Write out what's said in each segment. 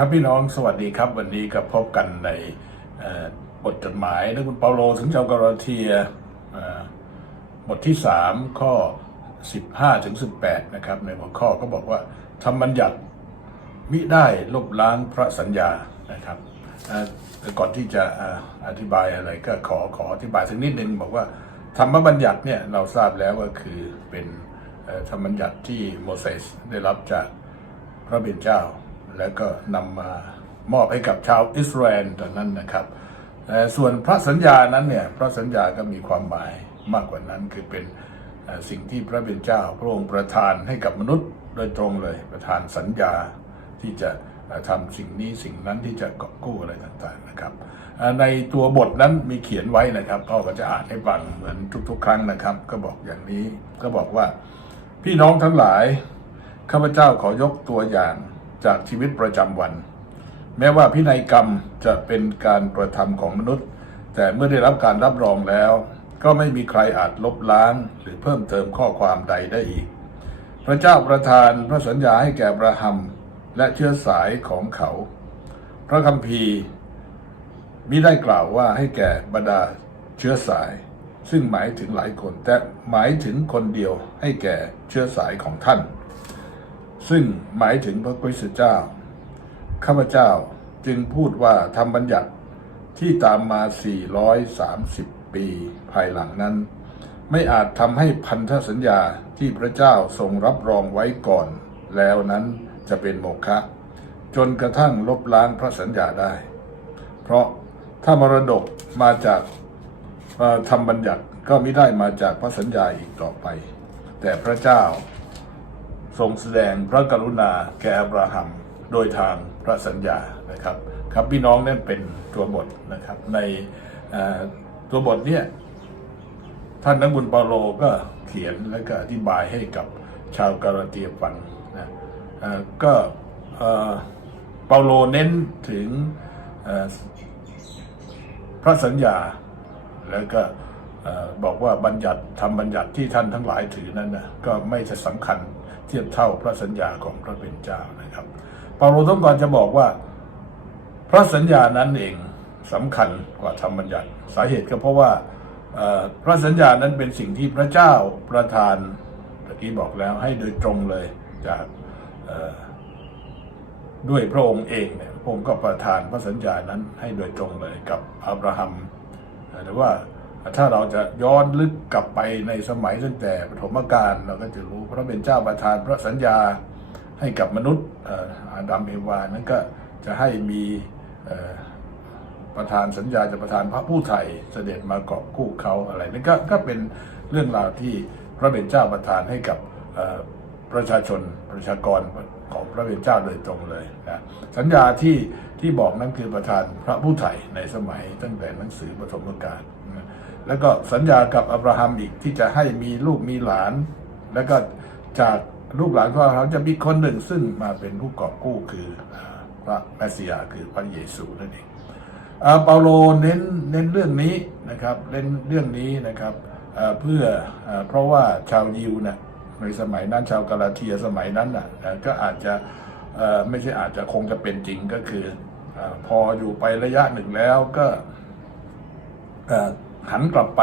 ครับพี่น้องสวัสดีครับ วันนี้ก็พบกันในบทจดหมายนะคุณเปาโลถึงชาวกาลาเทียบทที่ 3 ข้อ 15ถึง18 นะครับ ในหัวข้อก็บอกว่าทำบัญญัติมิได้ลบล้างพระสัญญานะครับก่อนที่จะอธิบายอะไรก็ขอขออธิบายสักนิดนึงบอกว่าธรรมบัญญัติเนี่ยเราทราบแล้วว่าคือเป็นธรรมบัญญัติที่โมเสสได้รับจากพระบิดาเจ้า แล้วก็นำมามอบให้กับชาวอิสราเอลตอนนั้นนะครับแต่ส่วนพระสัญญานั้นเนี่ยพระสัญญาก็มีความหมายมากกว่านั้นคือเป็นสิ่งที่พระเบิดาเจ้าพระองค์ประทานให้กับมนุษย์โดยตรงเลยประทานสัญญาที่จะเอ่อทำสิ่งนี้สิ่งนั้นที่จะกอบกู้อะไรต่างๆนะครับ ในตัวบทนั้นมีเขียนไว้นะครับพ่อก็จะอ่านให้ฟังเหมือนทุกๆ ครั้งนะครับ ก็บอกอย่างนี้ก็บอกว่า พี่น้องทั้งหลายข้าพเจ้าขอยกตัวอย่าง จากชีวิตประจำวัน แม้ว่าพินัยกรรมจะเป็นการกระทำของมนุษย์ แต่เมื่อได้รับการรับรองแล้ว ก็ไม่มีใครอาจลบล้าง หรือเพิ่มเติมข้อความใดได้อีก พระเจ้าประทานพระสัญญาให้แก่อับราฮัมและเชื้อสายของเขา พระคัมภีร์มิได้กล่าวว่าให้แก่บรรดาเชื้อสาย ซึ่งหมายถึงหลายคนแต่หมายถึงคนเดียวให้แก่เชื้อสายของท่าน ซึ่งหมายถึงพระคริสต์เจ้า ข้าพเจ้าจึงพูดว่าทำบัญญัติที่ตามมา 430 ปีภายหลังนั้น ไม่อาจทำให้พันธสัญญาที่พระเจ้าทรงรับรองไว้ก่อน แล้วนั้นจะเป็นโมฆะจนกระทั่งลบล้างพระสัญญาได้ เพราะถ้ามรดกมาจากเอ่อทำบัญญัติก็ไม่ได้มาจากพระสัญญาอีกต่อไป แต่พระเจ้า ทรงแสดงพระกรุณาแก่อับราฮัมโดยทางพระสัญญานะครับครับพี่น้องนั่นเป็นตัวบทนะครับ ในตัวบทเนี่ยท่านนักบุญเปาโลก็เขียนและก็อธิบายให้กับชาวกาลาเทียฟังนะก็เปาโลเน้นถึงพระสัญญา แล้วก็บอกว่าบัญญัติทำบัญญัติที่ท่านทั้งหลายถือนั้นนะก็ไม่จะสำคัญ เทียบเท่าพระสัญญาของพระเป็นเจ้านะครับเปาโลต้องการจะบอกว่า พระสัญญานั้นเองสำคัญกว่าธรรมบัญญัติสาเหตุก็เพราะว่าพระสัญญานั้นเป็นสิ่งที่พระเจ้าประทานตะกี้บอกแล้วให้โดยตรงเลยจากด้วยพระองค์เองเนี่ยพระองค์ก็ประทานพระสัญญานั้นให้โดยตรงเลยกับอับราฮัมหรือว่า ถ้าเราจะย้อนลึกกลับไปในสมัยตั้งแต่ปฐมกาลเราก็จะรู้พระเป็นเจ้าประทานพระสัญญาให้กับมนุษย์อาดัมเอวานั้นก็จะให้มีประธานสัญญาจะประทานพระผู้ไทยเสด็จมาเกอบกู้เขาอะไรนั่นก็ก็เป็นเรื่องราวที่พระเป็นเจ้าประทานให้กับประชาชนประชากรของพระเป็นเจ้าโดยตรงเลยนะสัญญาที่ที่บอกนั่นคือประทานพระผู้ไทยในสมัยตั้งแต่หนังสือปฐมกาลนะ แล้วก็สัญญากับอับราฮัมอีกที่จะให้มีลูกมีหลาน แล้วก็จากลูกหลานของเขาจะมีคนหนึ่งซึ่งมาเป็นผู้กอบกู้คือพระแมสสิยาคือพระเยซูนั่นเองอ่าเปาโลเน้นเน้นเรื่องนี้นะครับเน้นเรื่องนี้นะครับอ่าเพื่ออาเพราะว่าชาวยิวนี่ยในสมัยนั้นชาวกาลาเทียสมัยนั้นน่ะก็อาจจะอ่อไม่ใช่อาจจะคงจะเป็นจริงก็คืออาพออยู่ไประยะหนึ่งแล้วก็อ่อ หันกลับไป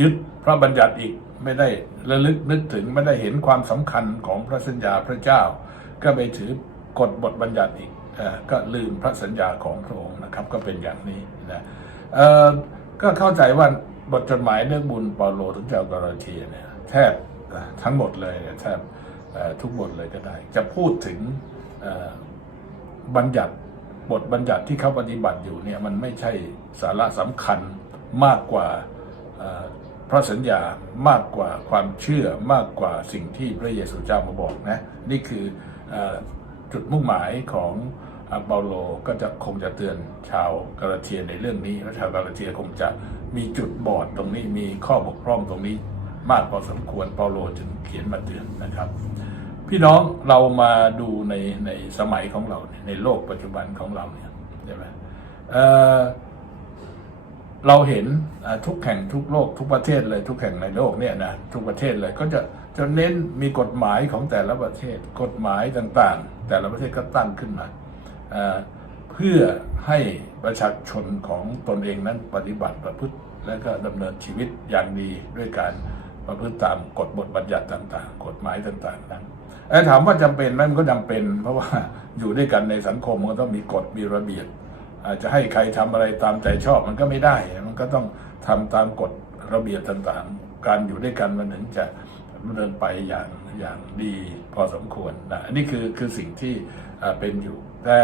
ยึดพระบัญญัติอีกไม่ได้ระลึกนึกถึงไม่ได้เห็นความสำคัญของพระสัญญาพระเจ้า ก็ไปถือกฎบทบัญญัติอีกอก็ลืมพระสัญญาของพระองค์นะครับ ก็เป็นอย่างนี้นะก็เข้าใจว่าบทจดหมายเรื่องบุญเปาโลถึงชาวกาลาเทียเนี่ยแทบทั้งหมดเลยเนี่ยแทบทุกบทเลยก็ได้ จะพูดถึงบัญญัติบทบัญญัติที่เขาปฏิบัติอยู่เนี่ยมันไม่ใช่สาระสำคัญ มากกว่าพระสัญญามากกว่าความเชื่อมากกว่าสิ่งที่พระเยซูเจ้ามาบอกนะนี่คืออจุดมุ่งหมายของอ่าเปาโลก็จะคงจะเตือนชาวกาลาเทียในเรื่องนี้และชาวกาลาเทียคงจะมีจุดบอดตรงนี้มีข้อบกพร่องตรงนี้มากพอสมควรเปาโลจึงเขียนมาเตือนนะครับ พี่น้องเรามาดูในในสมัยของเราในโลกปัจจุบันของเราเนี่ยใช่ไหม เราเห็นทุกแห่งทุกโลกทุกประเทศเลยทุกแห่งในโลกเนี่ยนะทุกประเทศเลยก็จะจะเน้นมีกฎหมายของแต่ละประเทศ กฎหมายต่างๆ แต่ละประเทศก็ตั้งขึ้นมาเพื่อให้ประชาชนของตนเองนั้นปฏิบัติประพฤติและก็ดำเนินชีวิตอย่างดีด้วยการประพฤติตามกฎบทบัญญัติต่างๆ กฎหมายต่างๆนั้นไอ้ถามว่าจำเป็นไหมมันก็จำเป็น เพราะว่าอยู่ด้วยกันในสังคมมันก็ต้องมีกฎมีระเบียบ อาจจะให้ใครทำอะไรตามใจชอบมันก็ไม่ได้ มันก็ต้องทำตามกฎระเบียบต่างๆ การอยู่ด้วยกันมันถึงจะดำเนินไปอย่างอย่างดีพอสมควรนะอันนี้คือคือสิ่งที่เป็นอยู่ แต่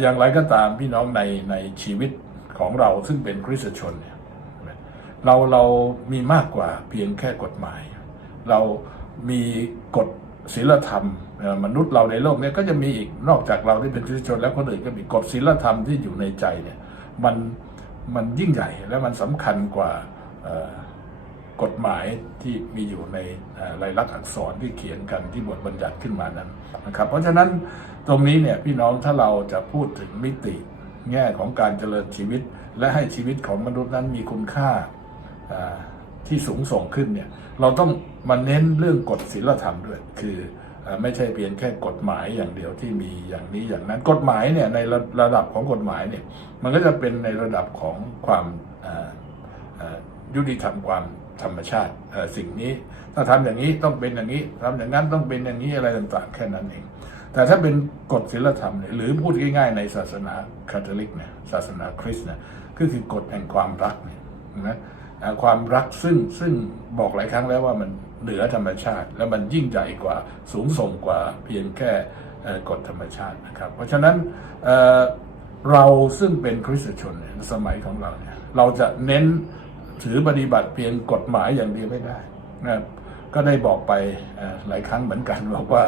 อย่างไรก็ตามพี่น้องในในชีวิตของเราซึ่งเป็นคริสตชนเนี่ยเราเรามีมากกว่าเพียงแค่กฎหมาย เรามีกฎ ศีลธรรมมนุษย์เราในโลกนี้ก็จะมีอีกนอกจากเราที่เป็นคริสตชนแล้วคนอื่นก็มีกฎศีลธรรมที่อยู่ในใจเนี่ยมันมันยิ่งใหญ่และมันสำคัญกว่ากฎหมายที่มีอยู่ในลายลักษณ์อักษรที่เขียนกันที่บทบัญญัติขึ้นมานั้นนะครับ เพราะฉะนั้นตรงนี้เนี่ยพี่น้องถ้าเราจะพูดถึงมิติแง่ของการเจริญชีวิต และให้ชีวิตของมนุษย์นั้นมีคุณค่า ที่สูงส่งขึ้นเนี่ยเราต้องมาเน้นเรื่องกฎศีลธรรมด้วย คือไม่ใช่เพียงแค่กฎหมายอย่างเดียวที่มีอย่างนี้อย่างนั้น กฎหมายเนี่ยในระระดับของกฎหมายเนี่ยมันก็จะเป็นในระดับของความยุติธรรมความธรรมชาติสิ่งนี้ถ้าทำอย่างนี้ต้องเป็นอย่างนี้ทำอย่างนั้นต้องเป็นอย่างนี้อะไรต่างๆ แค่นั้นเอง แต่ถ้าเป็นกฎศีลธรรมเนี่ยหรือพูดง่ายๆในศาสนาคาทอลิกเนี่ยศาสนาคริสต์เนี่ยก็คือกฎแห่งความรักเนี่ยนะ ความรักซึ่งซึ่งบอกหลายครั้งแล้วว่ามันเหนือธรรมชาติ และมันยิ่งใหญ่กว่าสูงส่งกว่าเพียงแค่กฎธรรมชาตินะครับ เพราะฉะนั้นเเราซึ่งเป็นคริสตชนเนี่ยสมัยของเราเนี่ยเราจะเน้นถือปฏิบัติเพียงกฎหมายอย่างเดียวไม่ได้นะก็ได้บอกไปหลายครั้งเหมือนกันบอกว่า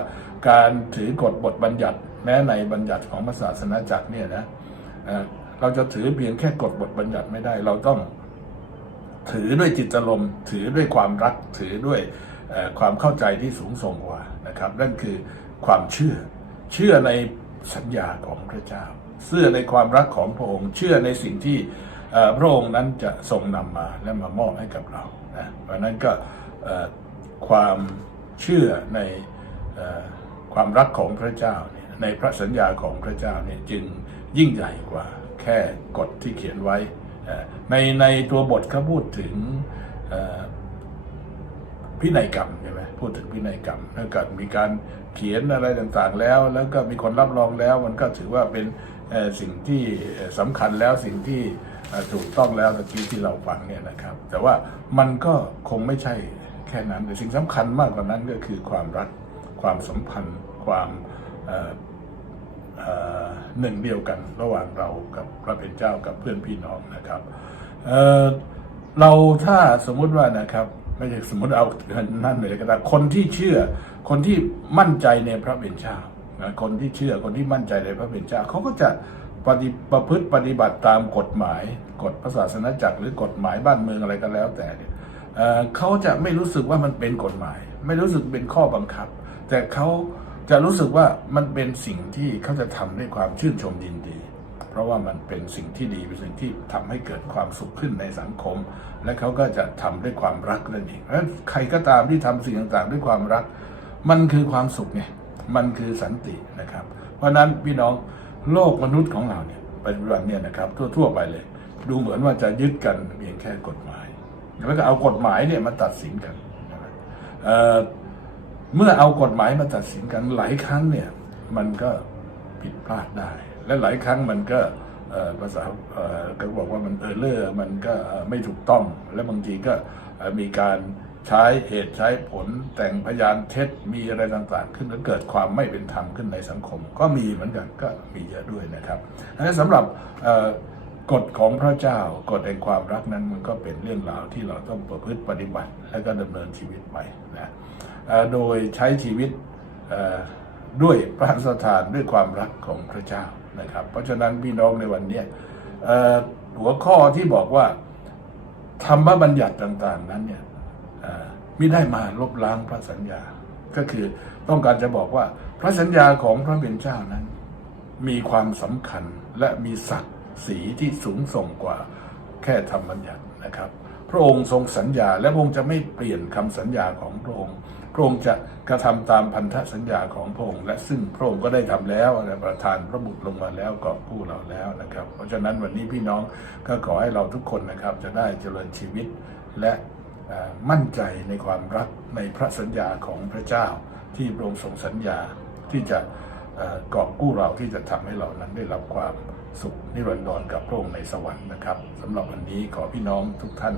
การถือกฎบทบัญญัติแม้ในบัญญัติของศาสนาจักรเนี่ยนะเอ่อเราจะถือเพียงแค่กฎบทบัญญัติไม่ได้ เราต้อง ถือด้วยจิตอารมณ์ถือด้วยความรักถือด้วยความเข้าใจที่สูงส่งกว่านะครับ นั่นคือความเชื่อ เชื่อในสัญญาของพระเจ้า เชื่อในความรักของพระองค์ เชื่อในสิ่งที่พระองค์นั้นจะทรงนำมาและมามอบให้กับเรานะเพราะนั้นก็ความเชื่อในอความรักของพระเจ้าในพระสัญญาของพระเจ้าเนี่ยจึงยิ่งใหญ่กว่า แค่กฎที่เขียนไว้ ในในตัวบทเขาพูดถึงพินัยกรรมใช่ไหมพูดถึงพินัยกรรมถ้าเกิดมีการเขียนอะไรต่างๆแล้ว แล้วก็มีคนรับรองแล้ว มันก็ถือว่าเป็นสิ่งที่สำคัญแล้วสิ่งที่ถูกต้องแล้วตะกี้ที่เราฟังเนี่ยนะครับ แต่ว่ามันก็คงไม่ใช่แค่นั้นแต่สิ่งสำคัญมากกว่านั้นก็คือความรักความสัมพันธ์ความ หนึ่งเดียวกันระหว่างเรากับพระเป็นเจ้ากับเพื่อนพี่น้องนะครับเเราถ้าสมมุติว่านะครับไม่ใช่สมมติเอานั่นเลยก็ได้คนที่เชื่อ คนที่มั่นใจในพระเป็นเจ้าคนที่เชื่อคนที่มั่นใจในพระเป็นเจ้าเขาก็จะปฏิประพฤติปฏิบัติตามกฎหมายกฎพระศาสนาจักรหรือกฎหมายบ้านเมืองอะไรก็แล้วแต่เนี่ยเขาจะไม่รู้สึกว่ามันเป็นกฎหมาย ไม่รู้สึกเป็นข้อบังคับ แต่เขา จะรู้สึกว่ามันเป็นสิ่งที่เขาจะทำด้วยความชื่นชมยินดี เพราะว่ามันเป็นสิ่งที่ดีเป็นสิ่งที่ทำให้เกิดความสุขขึ้นในสังคม และเขาก็จะทำด้วยความรักนั่นเองเพราะฉะนั้นใครก็ตามที่ทำสิ่งต่างๆ ด้วยความรัก มันคือความสุขไงมันคือสันตินะครับ เพราะฉะนั้นพี่น้องโลกมนุษย์ของเราเนี่ยปัจจุบันเนี่ยนะครับทั่วๆไปเลย ดูเหมือนว่าจะยึดกันเพียงแค่กฎหมายแล้วก็เอากฎหมายเนี่ยมาตัดสินกันนะ เมื่อเอากฎหมายมาตัดสินกันหลายครั้งเนี่ยมันก็ผิดพลาดได้ และหลายครั้งมันก็ภาษาก็บอกว่ามันเออเลอร์มันก็ไม่ถูกต้อง และบางทีก็มีการใช้เหตุใช้ผลแต่งพยานเท็จมีอะไรต่างๆ ขึ้นแล้วเกิดความไม่เป็นธรรมขึ้นในสังคม ก็มีเหมือนกันก็มีเยอะด้วยนะครับดังนั้นสำหรับกฎของพระเจ้ากฎแห่งความรักนั้นมันก็เป็นเรื่องราวที่เราต้องประพฤติปฏิบัติ และก็ดำเนินชีวิตไปนะ โดยใช้ชีวิตด้วยพระสถานด้วยความรักของพระเจ้านะครับ เพราะฉะนั้นพี่น้องในวันนี้หัวข้อที่บอกว่าธรรมบัญญัติต่างๆนั้นเนี่ยไม่ได้มาลบล้างพระสัญญา ก็คือต้องการจะบอกว่าพระสัญญาของพระเป็นเจ้านั้น มีความสำคัญและมีศักดิ์ศรีที่สูงส่งกว่าแค่ธรรมบัญญัตินะครับ พระองค์ทรงสัญญาและพระองค์จะไม่เปลี่ยนคำสัญญาของพระองค์ ระองค์จะกระทำตามพันธสัญญาของพระองค์และซึ่งพระองค์ก็ได้ทำแล้วและประทานพระบุตรลงมาแล้วกอบกู้เราแล้วนะครับ เพราะฉะนั้นวันนี้พี่น้องก็ขอให้เราทุกคนนะครับจะได้เจริญชีวิตและมั่นใจในความรักในพระสัญญาของพระเจ้า ที่พระองค์ทรงสัญญาที่จะกอบกู้เราที่จะทำให้เรานั้นได้รับความสุขนิรันดรกับพระองค์ในสวรรค์นะครับสำหรับวันนี้ขอพี่น้องทุกท่าน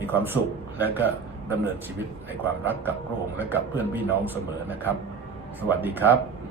มีความสุขและก็ ดำเนินชีวิตในความรักกับพระองค์และกับเพื่อนพี่น้องเสมอนะครับ สวัสดีครับ